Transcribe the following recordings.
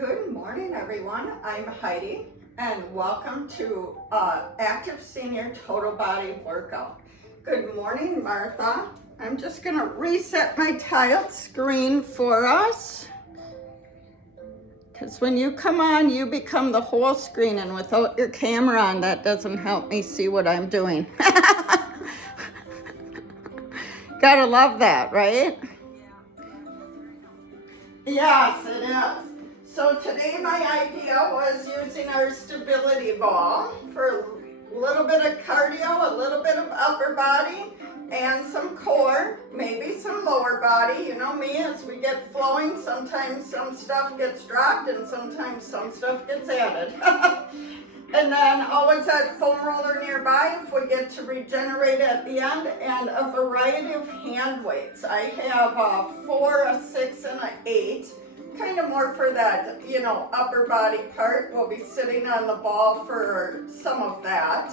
Good morning, everyone. I'm Heidi, and welcome to Active Senior Total Body Workout. Good morning, Martha. I'm just gonna reset my tiled screen for us, because when you come on, you become the whole screen, and without your camera on, that doesn't help me see what I'm doing. Gotta love that, right? Yes, it is. So today my idea was using our stability ball for a little bit of cardio, a little bit of upper body, and some core, maybe some lower body. You know me, as we get flowing, sometimes some stuff gets dropped and sometimes some stuff gets added. And then always that foam roller nearby if we get to regenerate at the end, and a variety of hand weights. I have a 4, a 6, and an 8. Kind of more for that, upper body part. We'll be sitting on the ball for some of that.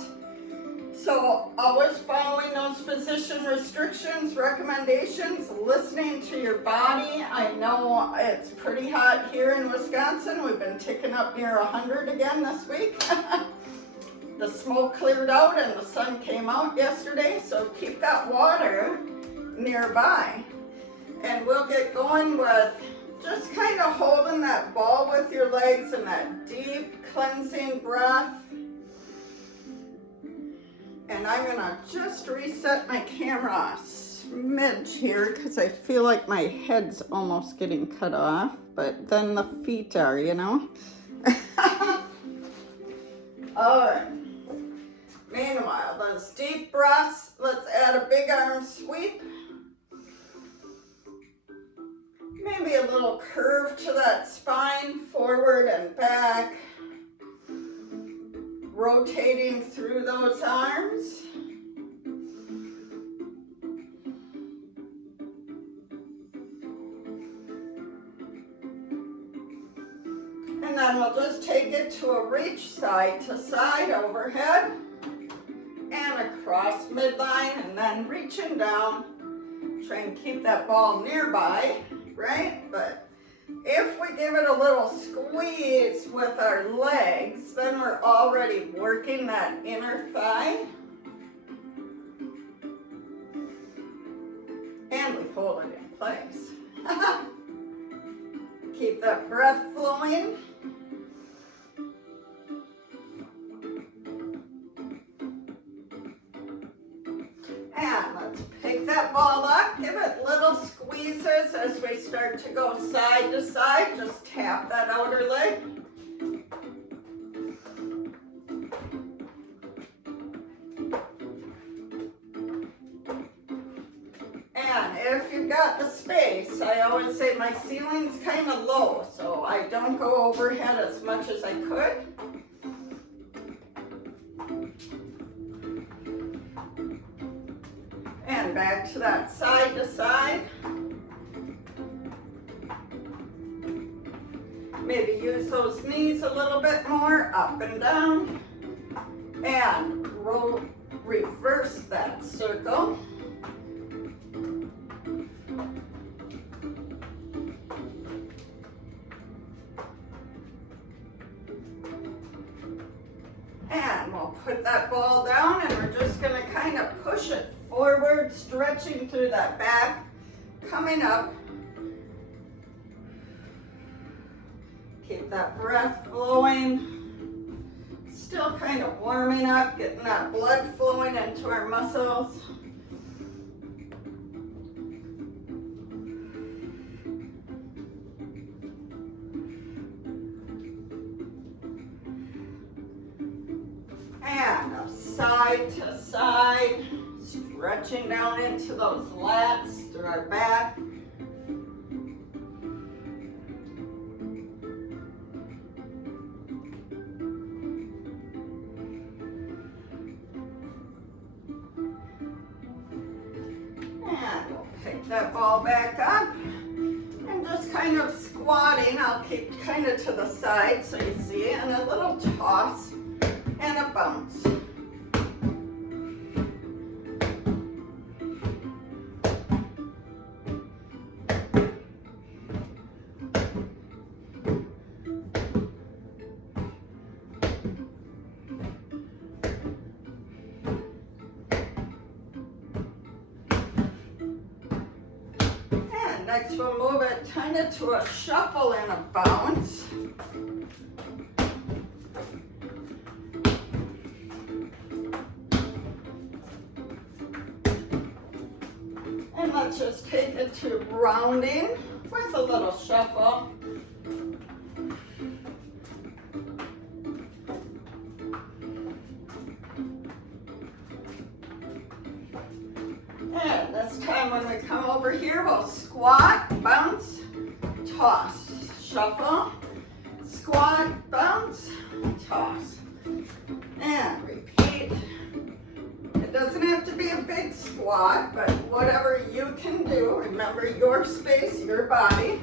So always following those physician restrictions, recommendations, listening to your body. I know it's pretty hot here in Wisconsin. We've been ticking up near 100 again this week. The smoke cleared out and the sun came out yesterday, so keep that water nearby. And we'll get going with just kind of holding that ball with your legs and that deep cleansing breath. And I'm gonna just reset my camera a smidge here because I feel like my head's almost getting cut off, but then the feet are, All right. Meanwhile, those deep breaths, let's add a big arm sweep. Maybe a little curve to that spine, forward and back. Rotating through those arms. And then we'll just take it to a reach side to side overhead and across midline, and then reaching down. Try and keep that ball nearby, right? But if we give it a little squeeze with our legs, then we're already working that inner thigh. And we hold it in place. Keep that breath flowing. And let's pick that ball up, give it little squeezes as we start to go side to side. Just tap that outer leg. And if you've got the space, I always say my ceiling's kind of low, so I don't go overhead as much as I could. And back to that side to side. Maybe use those knees a little bit more, up and down. And reverse that circle. And we'll put that ball down, and we're just gonna kind of push it forward, stretching through that back, coming up. Keep that breath flowing. Still kind of warming up, getting that blood flowing into our muscles. And side to side. Stretching down into those lats through our back. And we'll pick that ball back up and just kind of squatting. I'll keep kind of to the side so you see, and a little toss and a bounce. Next we'll move it kind of to a shuffle and a bounce. And let's just take it to rounding with a little shuffle. And this time when we come over here, we'll squat, bounce, toss, shuffle, squat, bounce, toss, and repeat. It doesn't have to be a big squat, but whatever you can do. Remember your space, your body.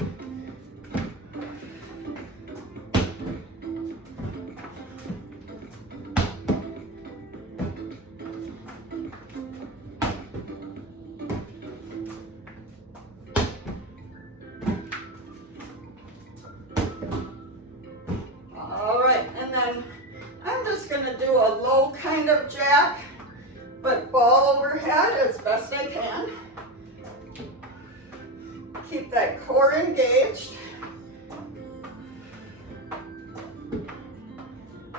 All right, and then I'm just going to do a low kind of jack, but ball overhead as best I can. Keep that core engaged.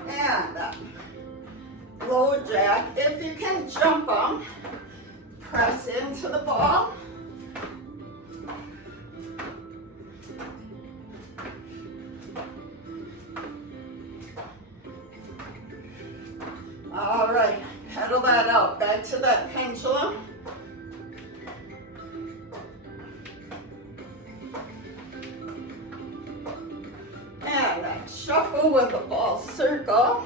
And low jack. If you can jump them, press into the ball. All right, pedal that out, back to that pendulum. And that shuffle with the ball circle.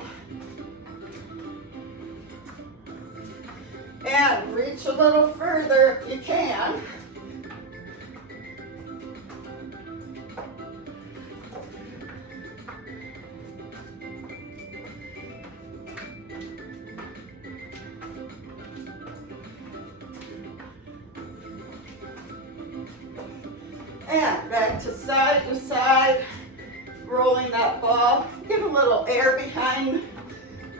And reach a little further if you can. And back to side, rolling that ball. Get a little air behind,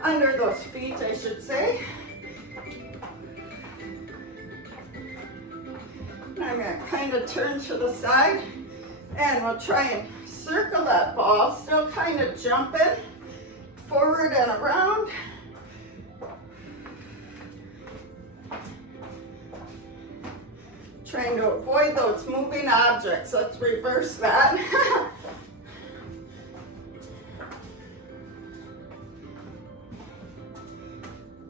under those feet, I should say. I'm going to kind of turn to the side, and we'll try and circle that ball, still kind of jumping forward and around. Trying to avoid those moving objects. Let's reverse that.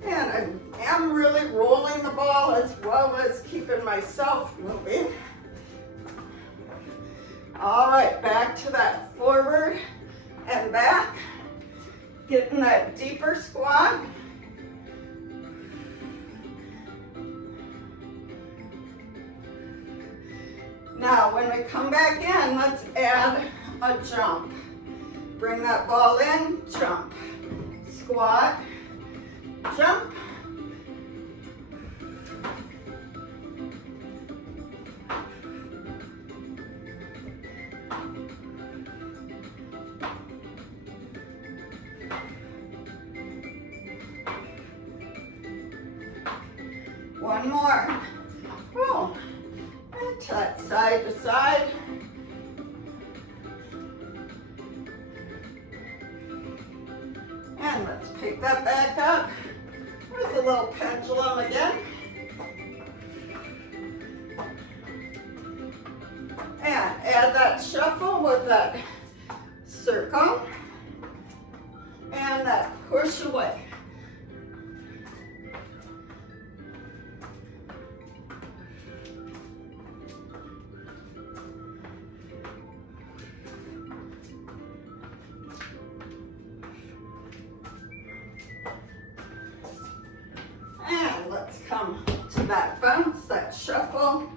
And I am really rolling the ball as well as keeping myself moving. All right, back to that forward and back. Getting that deeper squat. Now, when we come back in, let's add a jump. Bring that ball in, jump, squat, jump. One more. Roll. And touch side to side. And let's pick that back up with a little pendulum again. And add that shuffle with that circle and that push away. And let's come to that bounce, that shuffle,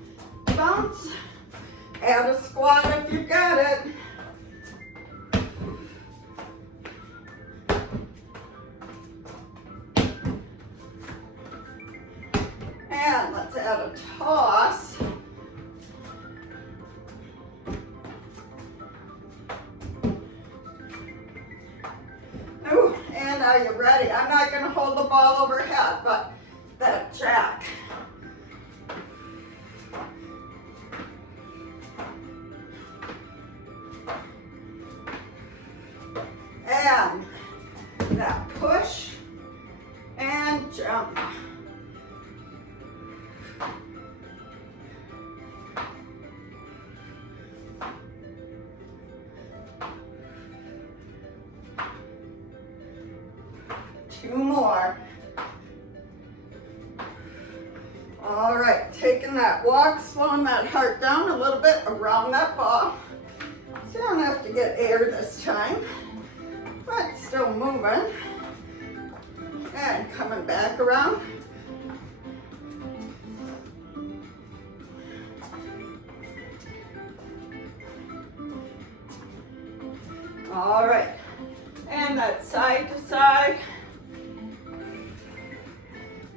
bounce. Add a squat if you've got it. And let's add a toss. Ooh, and are you ready? I'm not going to hold the ball overhead, but that jack. And that push and jump. Two more. All right, taking that walk, slowing that heart down a little bit around that ball. So you don't have to get air this time, but still moving. And coming back around. All right, and that side to side.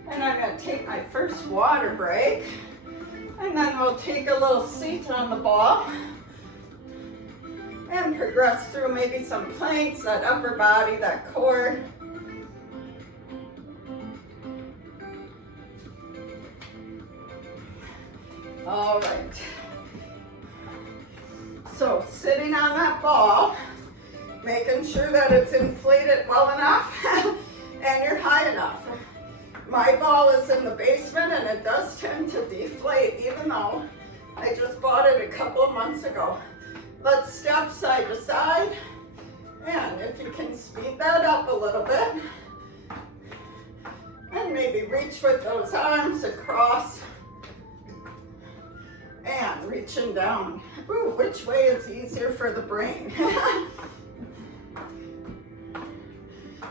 And I'm going to take my first water break, and then we'll take a little seat on the ball and progress through maybe some planks, that upper body, that core. All right. So sitting on that ball, making sure that it's inflated well enough and you're high enough. My ball is in the basement and it does tend to deflate even though I just bought it a couple of months ago. Let's step side to side, and if you can speed that up a little bit and maybe reach with those arms across and reaching down. Ooh, which way is easier for the brain?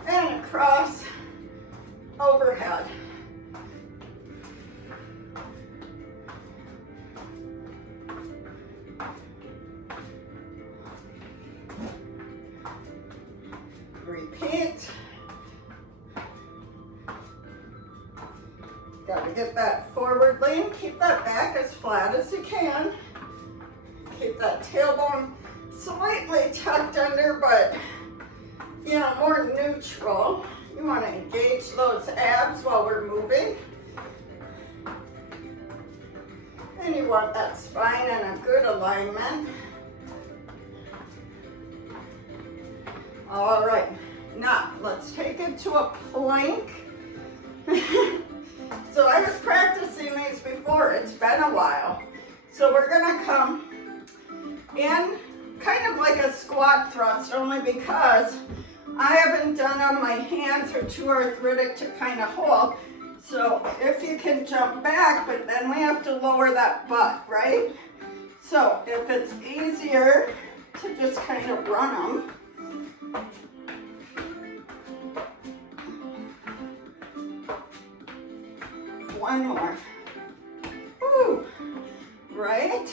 And across, overhead. Repeat. Got to get that forward lean. Keep that back as flat as you can. Keep that tailbone slightly tucked under, but you know, more neutral. You want to engage those abs while we're moving. And you want that spine in a good alignment. All right, now let's take it to a plank. So I was practicing these before, it's been a while. So we're gonna come in kind of like a squat thrust, only because I haven't done them, my hands are too arthritic to kind of hold. So if you can jump back, but then we have to lower that butt, right? So if it's easier to just kind of run them. One more. Woo. Right?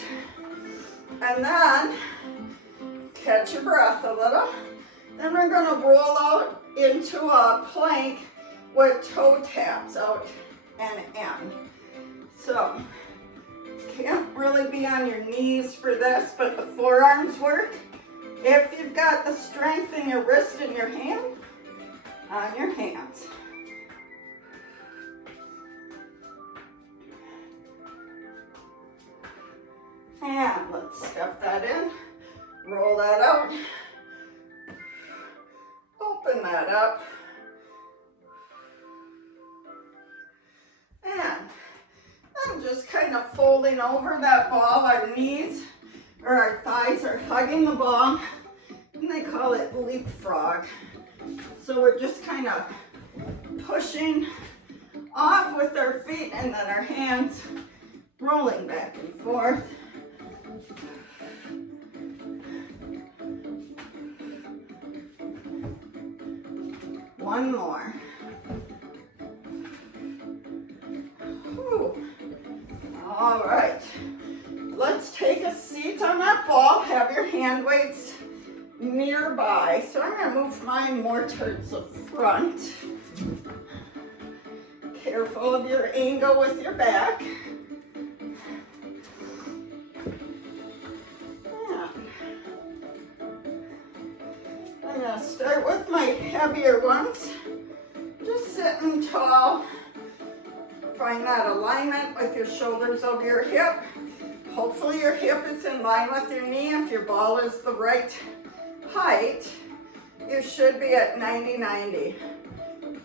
And then catch your breath a little. Then we're going to roll out into a plank with toe taps out and in. So can't really be on your knees for this, but the forearms work. If you've got the strength in your wrist and your hand, on your hands. And let's stuff that in, roll that out, open that up, and I'm just kind of folding over that ball. Our knees or our thighs are hugging the ball, and they call it leapfrog. So we're just kind of pushing off with our feet and then our hands rolling back and forth. One more. Whew. All right. Let's take a seat on that ball. Have your hand weights nearby. So I'm going to move mine more towards the front. Careful of your angle with your back. I'm going to start with my heavier ones. Just sitting tall. Find that alignment with your shoulders over your hip. Hopefully your hip is in line with your knee if your ball is the right height. you should be at 90-90.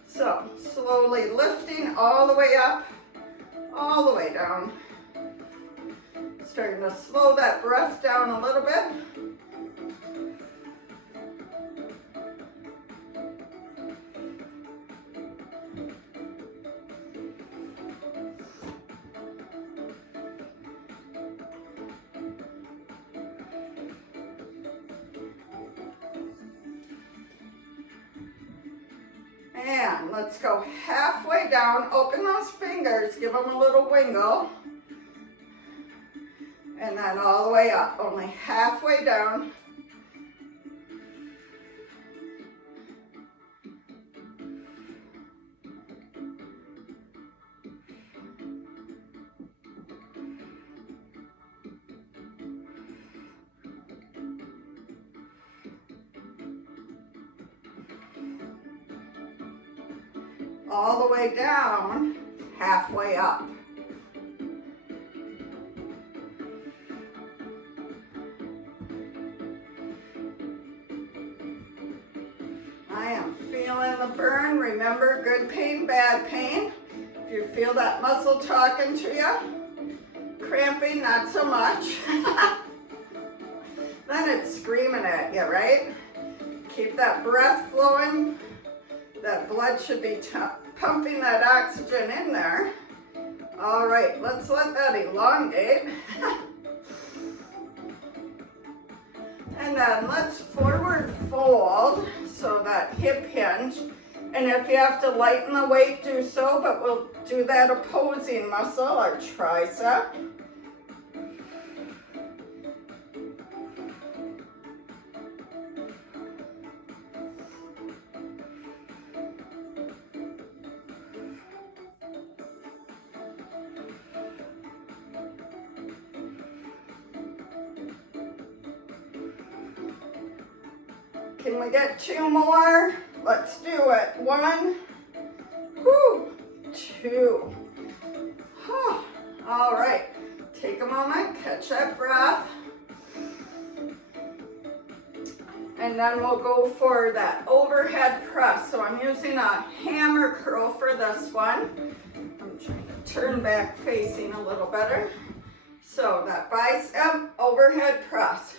So slowly lifting all the way up, all the way down. Starting to slow that breath down a little bit. And let's go halfway down, open those fingers, give them a little wiggle. And then all the way up, only halfway down. All the way down, halfway up. I am feeling the burn. Remember, good pain, bad pain. If you feel that muscle talking to you, cramping, not so much. Then it's screaming at you, right? Keep that breath flowing. That blood should be pumping that oxygen in there. All right, let's let that elongate. And then let's forward fold, so that hip hinge. And if you have to lighten the weight, do so, but we'll do that opposing muscle, our tricep. Can we get 2 more? Let's do it. 1, 2. All right, take a moment, catch that breath. And then we'll go for that overhead press. So I'm using a hammer curl for this one. I'm trying to turn back facing a little better. So that bicep overhead press.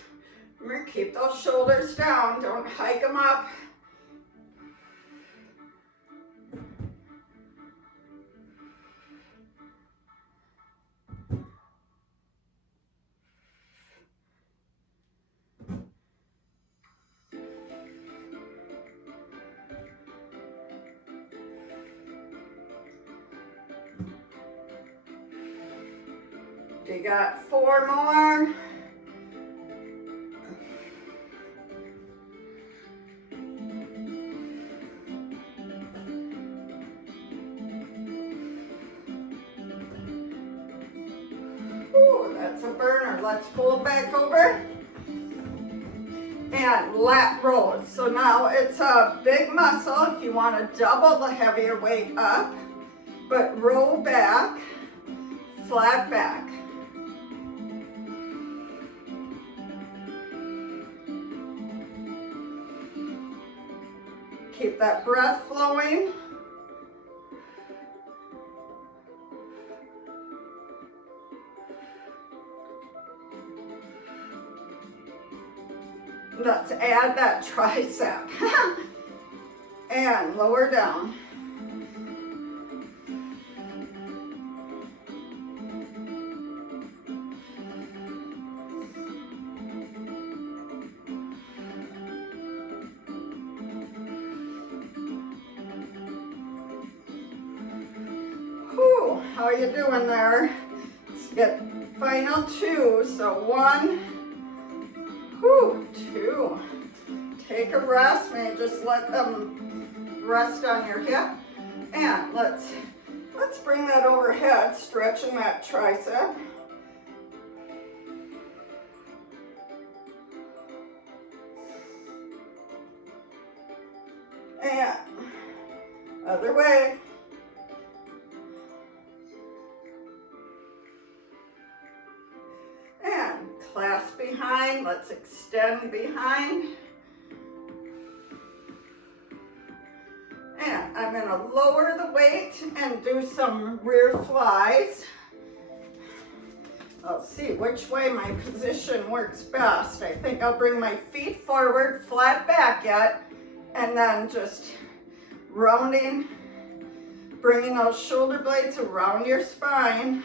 Remember, keep those shoulders down, don't hike them up. You got 4 more. That's a burner. Let's fold back over and lat rows. So now it's a big muscle if you want to double the heavier weight up, but roll back, flat back. Keep that breath flowing. Let's add that tricep. And lower down. Whew, how are you doing there? Let's get final 2. So 1, 2. Take a rest. Maybe just let them rest on your hip. And let's bring that overhead, stretching that tricep. And other way. And clasp behind. Let's extend behind. I'm gonna lower the weight and do some rear flies. I'll see which way my position works best. I think I'll bring my feet forward, flat back yet, and then just rounding, bringing those shoulder blades around your spine.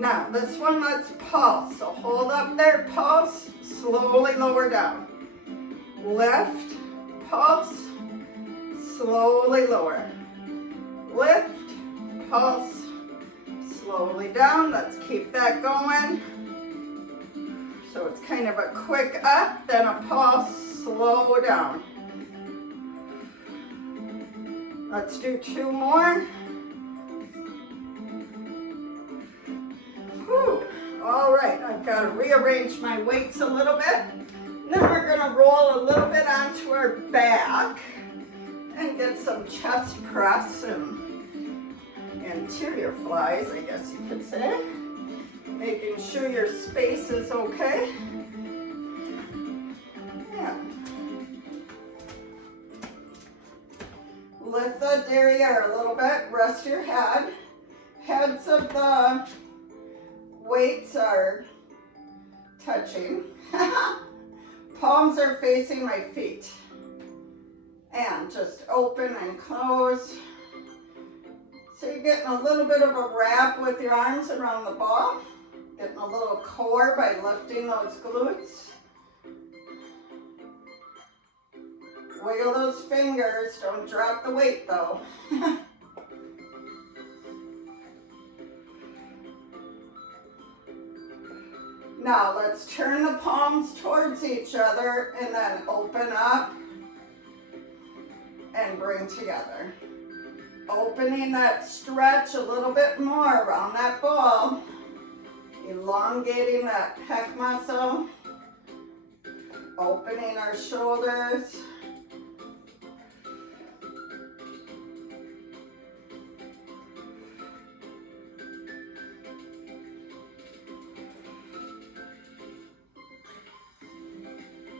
Now, this one, let's pulse. So hold up there, pulse, slowly lower down. Lift, pulse, slowly lower. Lift, pulse, slowly down. Let's keep that going. So it's kind of a quick up, then a pulse, slow down. Let's do 2 more. Whew. All right, I've got to rearrange my weights a little bit. Then we're going to roll a little bit onto our back and get some chest press and interior flies, I guess you could say. Making sure your space is okay. Yeah. Lift the derriere a little bit, rest your head. Heads of the weights are touching. Palms are facing my feet. And just open and close. So you're getting a little bit of a wrap with your arms around the ball. Getting a little core by lifting those glutes. Wiggle those fingers, don't drop the weight though. Now let's turn the palms towards each other and then open up and bring together. Opening that stretch a little bit more around that ball. Elongating that pec muscle. Opening our shoulders.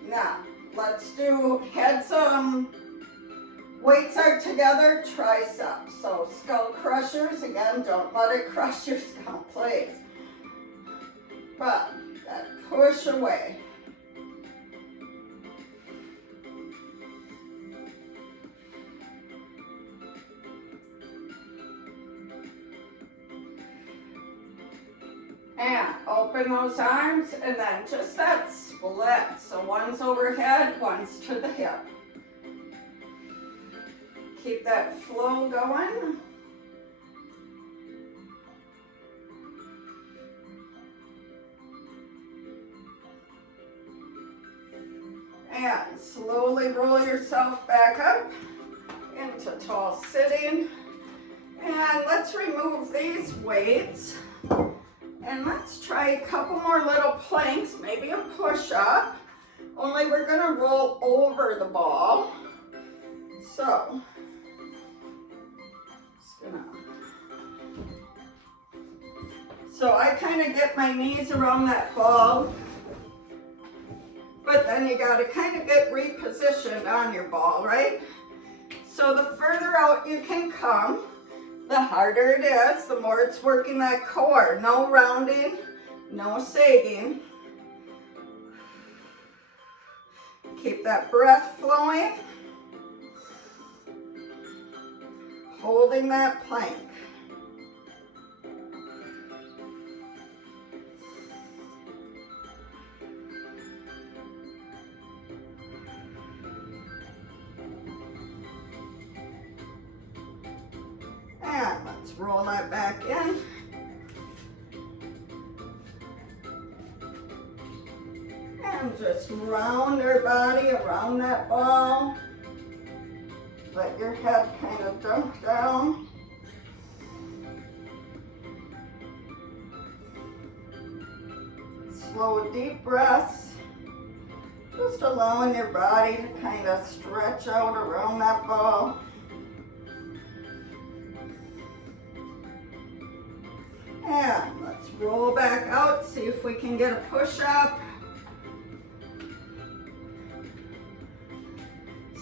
Now, let's do heads, weights are together, triceps. So skull crushers, again, don't let it crush your skull, please. But that push away. And open those arms and then just that split. So one's overhead, one's to the hip. Keep that flow going. And slowly roll yourself back up into tall sitting. And let's remove these weights. And let's try a couple more little planks, maybe a push-up. Only we're gonna roll over the ball. So, I kind of get my knees around that ball. But then you gotta kind of get repositioned on your ball, right? So the further out you can come, the harder it is, the more it's working that core. No rounding, no sagging. Keep that breath flowing. Holding that plank. And let's roll that back in. And just round our body around that ball. Let your head kind of dunk down. Slow, deep breaths. Just allowing your body to kind of stretch out around that ball. And let's roll back out, see if we can get a push up.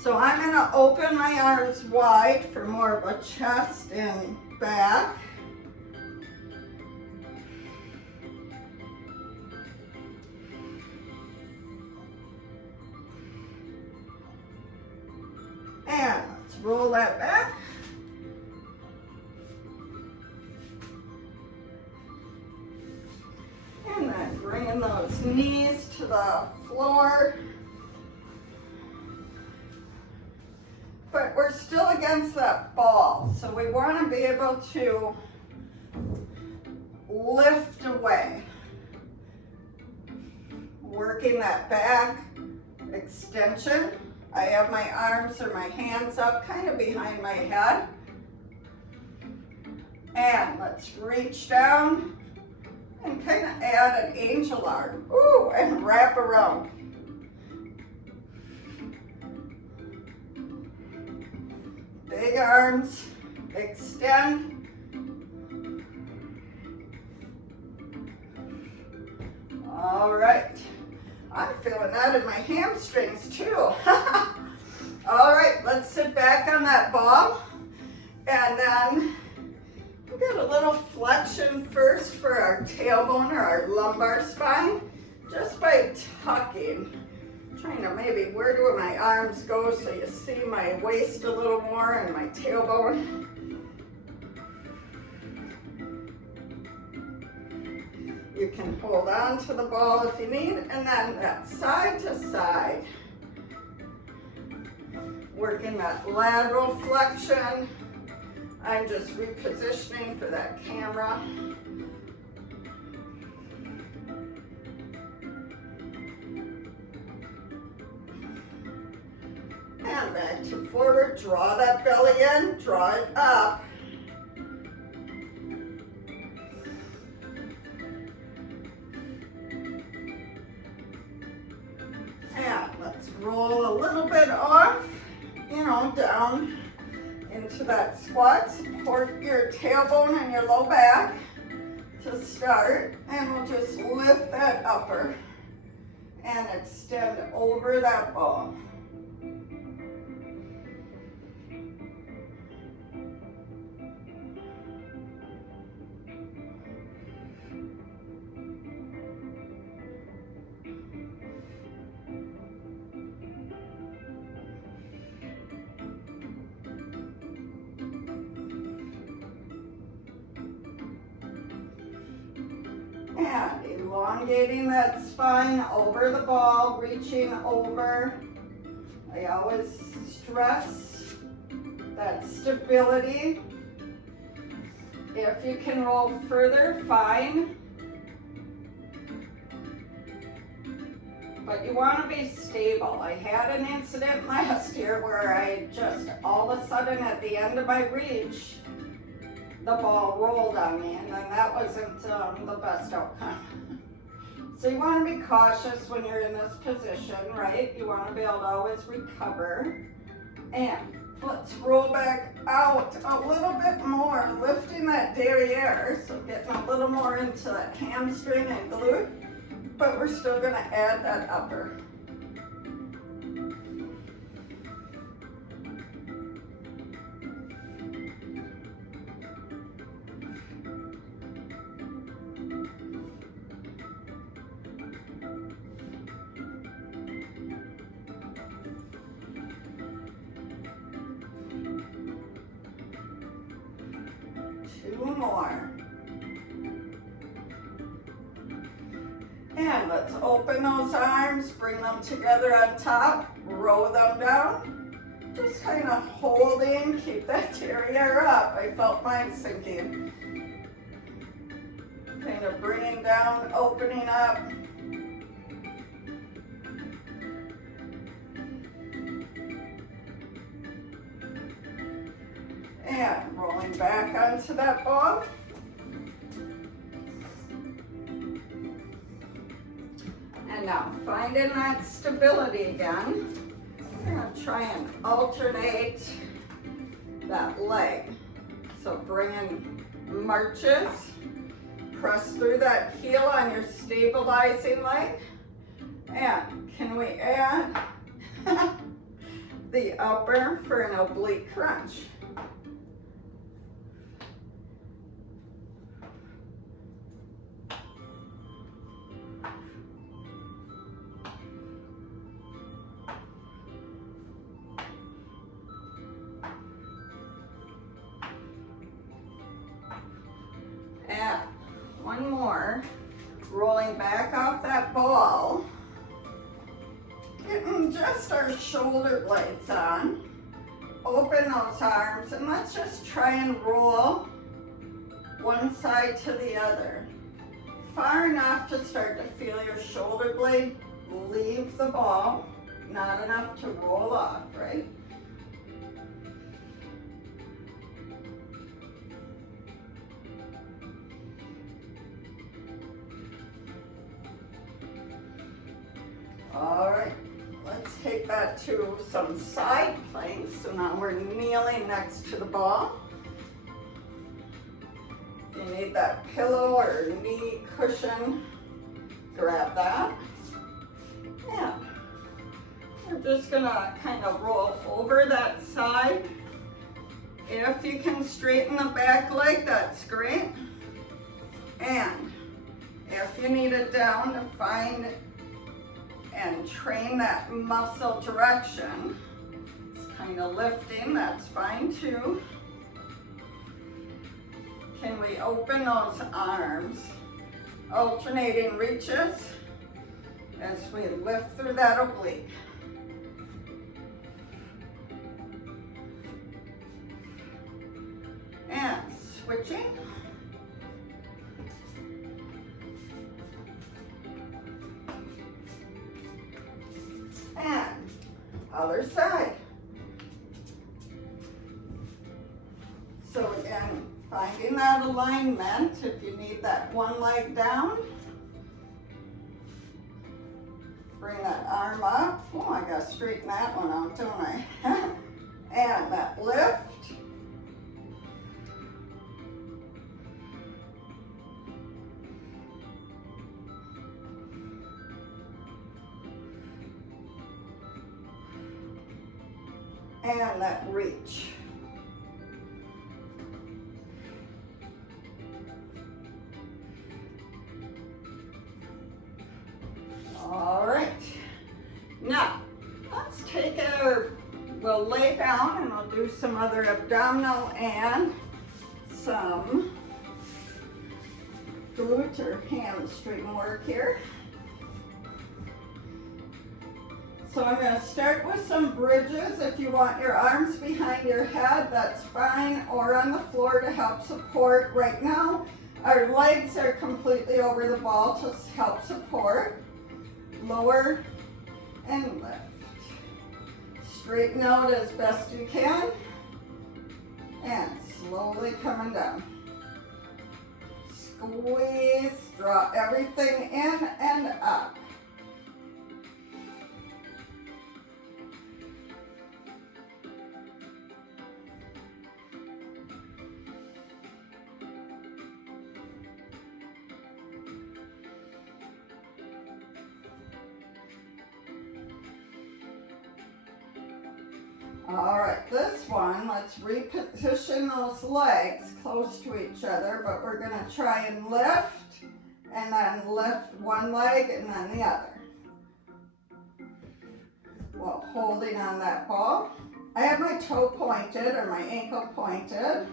So I'm gonna open my arms wide for more of a chest and back. And let's roll that back. And then bringing those knees to the floor. But we're still against that ball, so we want to be able to lift away. Working that back extension. I have my arms or my hands up kind of behind my head. And let's reach down and kind of add an angel arm. Ooh, and wrap around. Big arms, extend. All right. I'm feeling that in my hamstrings too. All right, let's sit back on that ball. And then we'll get a little flexion first for our tailbone or our lumbar spine, just by tucking. Trying to maybe, where do my arms go so you see my waist a little more and my tailbone. You can hold on to the ball if you need, and then that side to side. Working that lateral flexion. I'm just repositioning for that camera. And back to forward, draw that belly in, draw it up. And let's roll a little bit off, down into that squat. Support your tailbone and your low back to start. And we'll just lift that upper and extend over that ball. And elongating that spine over the ball, reaching over. I always stress that stability. If you can roll further, fine. But you want to be stable. I had an incident last year where I just all of a sudden at the end of my reach, the ball rolled on me, and then that wasn't the best outcome. So you want to be cautious when you're in this position, right? You want to be able to always recover. And let's roll back out a little bit more, lifting that derriere, so getting a little more into that hamstring and glute, but we're still going to add that upper. More. And let's open those arms, bring them together on top, roll them down. Just kind of holding, keep that derriere up. I felt mine sinking. Kind of bringing down, opening up. And rolling back onto that ball. And now finding that stability again. I'm going to try and alternate that leg. So bringing marches Press through that heel on your stabilizing leg. And can we add the upper for an oblique crunch? And one more, rolling back off that ball, getting just our shoulder blades on, open those arms, and let's just try and roll one side to the other, far enough to start to feel your shoulder blade leave the ball, not enough to roll off, right? All right, let's take that to some side planks. So now we're kneeling next to the ball. If you need that pillow or knee cushion, grab that. And we're just gonna kind of roll over that side. If you can straighten the back leg, that's great. And if you need it down to find and train that muscle direction, it's kind of lifting, that's fine too. Can we open those arms, alternating reaches as we lift through that oblique. And switching. And other side. So again, finding that alignment if you need that one leg down. Bring that arm up. Oh, I gotta straighten that one out, don't I? And that lift. And that reach. All right. Now, let's take we'll lay down and we'll do some other abdominal and some glute or hamstring work here. So I'm going to start with some bridges. If you want your arms behind your head, that's fine, or on the floor to help support. Right now, our legs are completely over the ball to help support. Lower and lift. Straighten out as best you can. And slowly coming down. Squeeze, draw everything in and up. All right, this one, let's reposition those legs close to each other, but we're gonna try and lift, and then lift one leg and then the other. While holding on that ball. I have my toe pointed or my ankle pointed.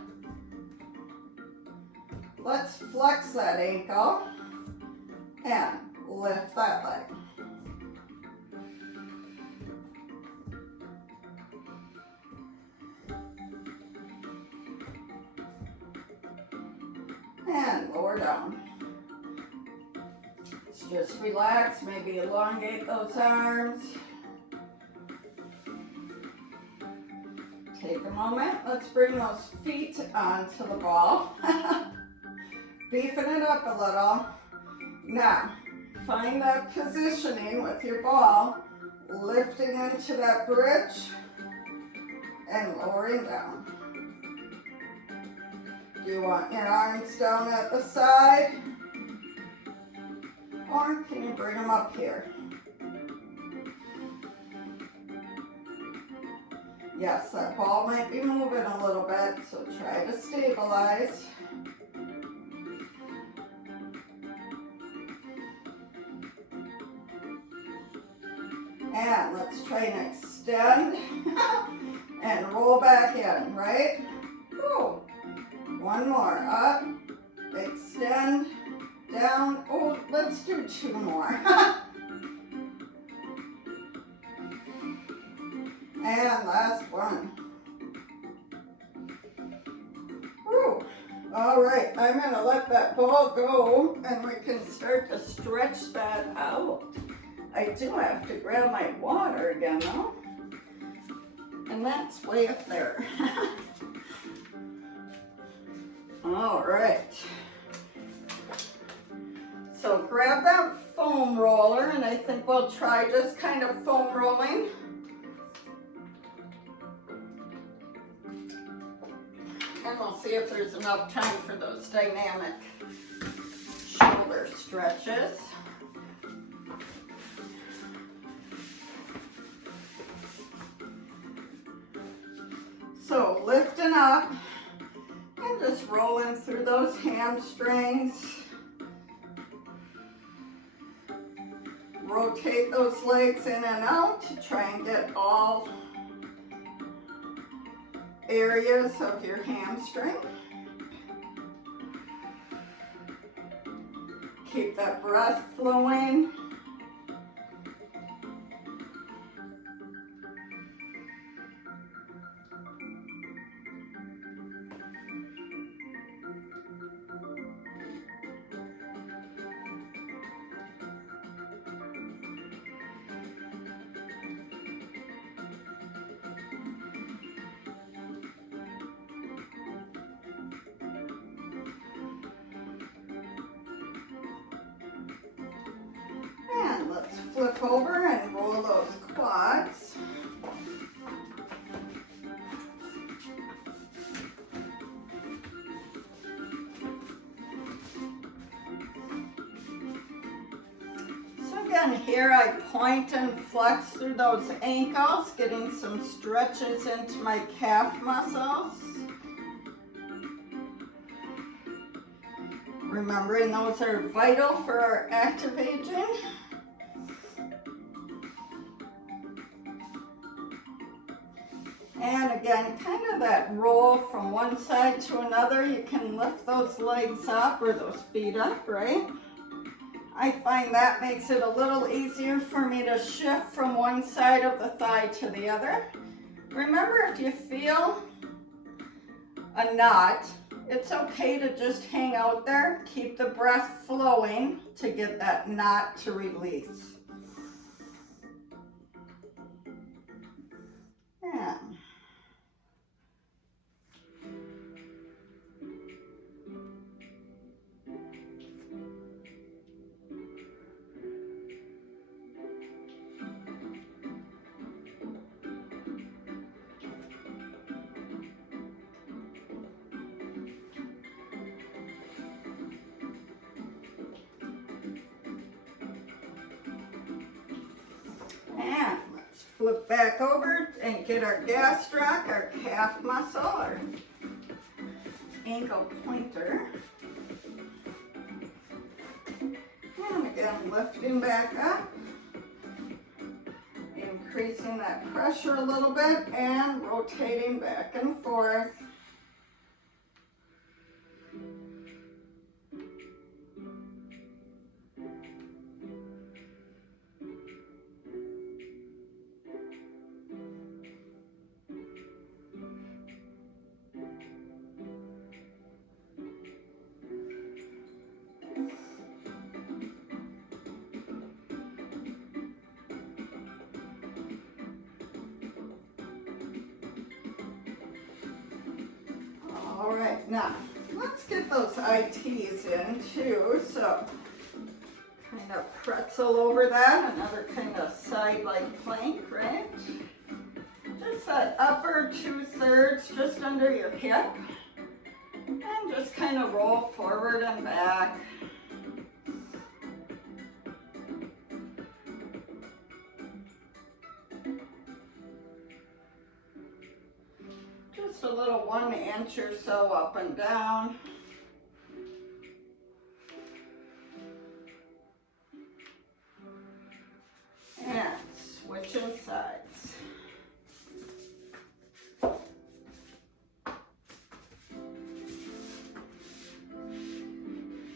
Let's flex that ankle and lift that leg. And lower down. Let's just relax, maybe elongate those arms. Take a moment, let's bring those feet onto the ball. Beefing it up a little. Now, find that positioning with your ball, lifting into that bridge and lowering down. Do you want your arms down at the side Or can you bring them up here? Yes, that ball might be moving a little bit, so try to stabilize. And let's try and extend and roll back in, right? Woo. One more, up, extend, down. Oh, let's do two more. And last one. Woo. All right, I'm gonna let that ball go and we can start to stretch that out. I do have to grab my water again though. And that's way up there. All right. So grab that foam roller and I think we'll try just kind of foam rolling. And we'll see if there's enough time for those dynamic shoulder stretches. So lifting up and just rolling through those hamstrings. Rotate those legs in and out to try and get all areas of your hamstring. Keep that breath flowing. And let's flip over and roll those quads. So again, here I point and flex through those ankles, getting some stretches into my calf muscles. Remembering those are vital for our active aging. And again, kind of that roll from one side to another. You can lift those legs up or those feet up, right? I find that makes it a little easier for me to shift from one side of the thigh to the other. Remember, if you feel a knot, it's okay to just hang out there. Keep the breath flowing to get that knot to release. Yeah. And let's flip back over and get our gastroc, our calf muscle, our ankle pointer. And again, lifting back up, increasing that pressure a little bit and rotating back and forth. All right, now let's get those ITs in too. So kind of pretzel over that, another kind of side-like plank, right? Just that upper 2/3 just under your hip. And just kind of roll forward and back. just a little 1 inch or so up and down. And switching sides.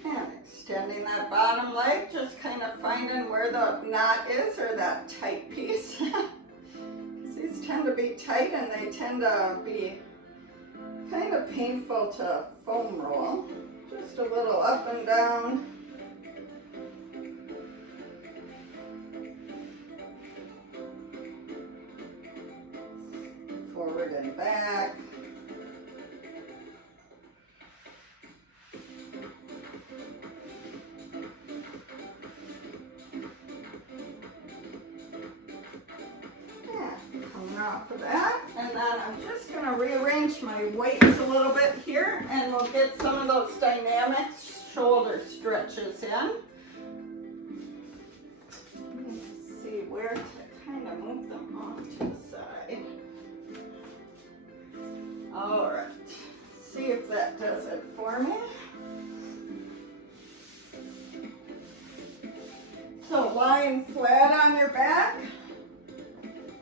And extending that bottom leg, just kind of finding where the knot is or that tight piece. These tend to be tight and they tend to be kind of painful to foam roll. Just a little up and down. Forward and back. Off of that, and then I'm just going to rearrange my weights a little bit here, and we'll get some of those dynamic shoulder stretches in. Let's see where to kind of move them off to the side. All right, see if that does it for me. So lying flat on your back.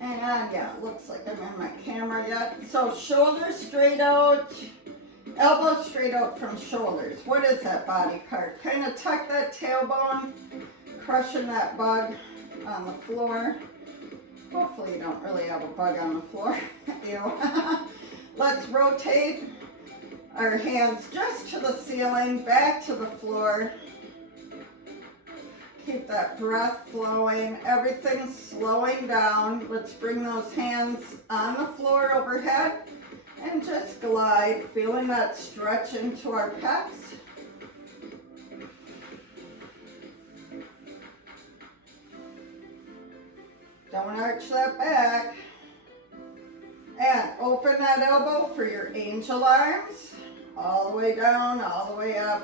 And yeah, it looks like I'm in my camera yet. So shoulders straight out, elbows straight out from shoulders. What is that body part? Kind of tuck that tailbone, crushing that bug on the floor. Hopefully you don't really have a bug on the floor. Ew. Let's rotate our hands just to the ceiling, back to the floor. Keep that breath flowing, everything slowing down. Let's bring those hands on the floor overhead and just glide, feeling that stretch into our pecs. Don't arch that back. And open that elbow for your angel arms. All the way down, all the way up.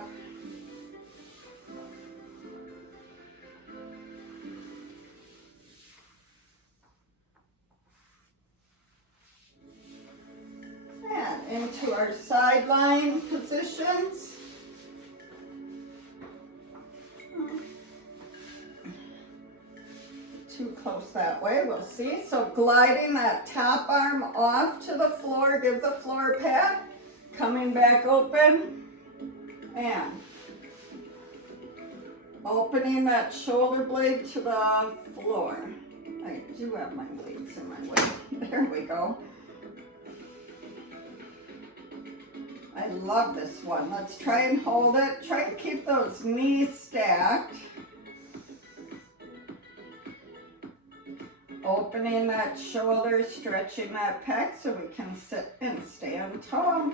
Into our sideline positions. Too close that way, we'll see. So gliding that top arm off to the floor, give the floor a pat. Coming back open and opening that shoulder blade to the floor. I do have my blades in my way. There we go. I love this one. Let's try and hold it. Try and keep those knees stacked. Opening that shoulder, stretching that pec so we can sit and stand tall.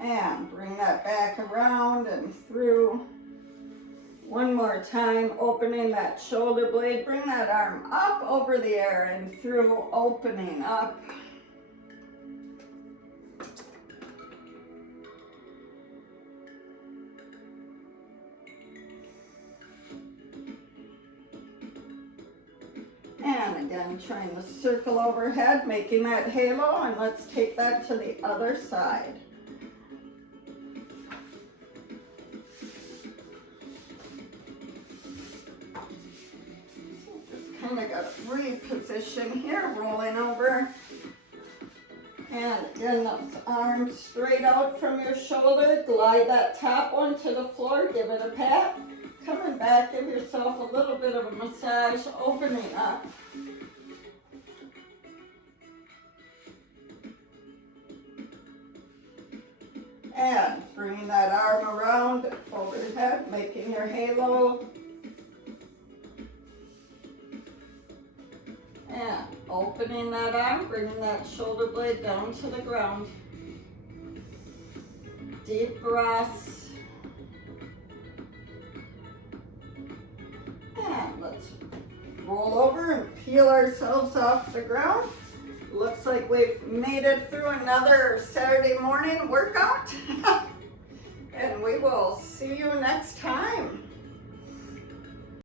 And bring that back around and through. One more time, opening that shoulder blade. Bring that arm up over the air and through, opening up. And again, trying to circle overhead, making that halo, and let's take that to the other side. Kind of got to reposition here, rolling over. And again, those arms straight out from your shoulder. Glide that top one to the floor. Give it a pat. Coming back, give yourself a little bit of a massage, opening up. And bringing that arm around overhead, making your halo. And opening that arm, bringing that shoulder blade down to the ground. Deep breaths. And let's roll over and peel ourselves off the ground. Looks like we've made it through another Saturday morning workout. And we will see you next time.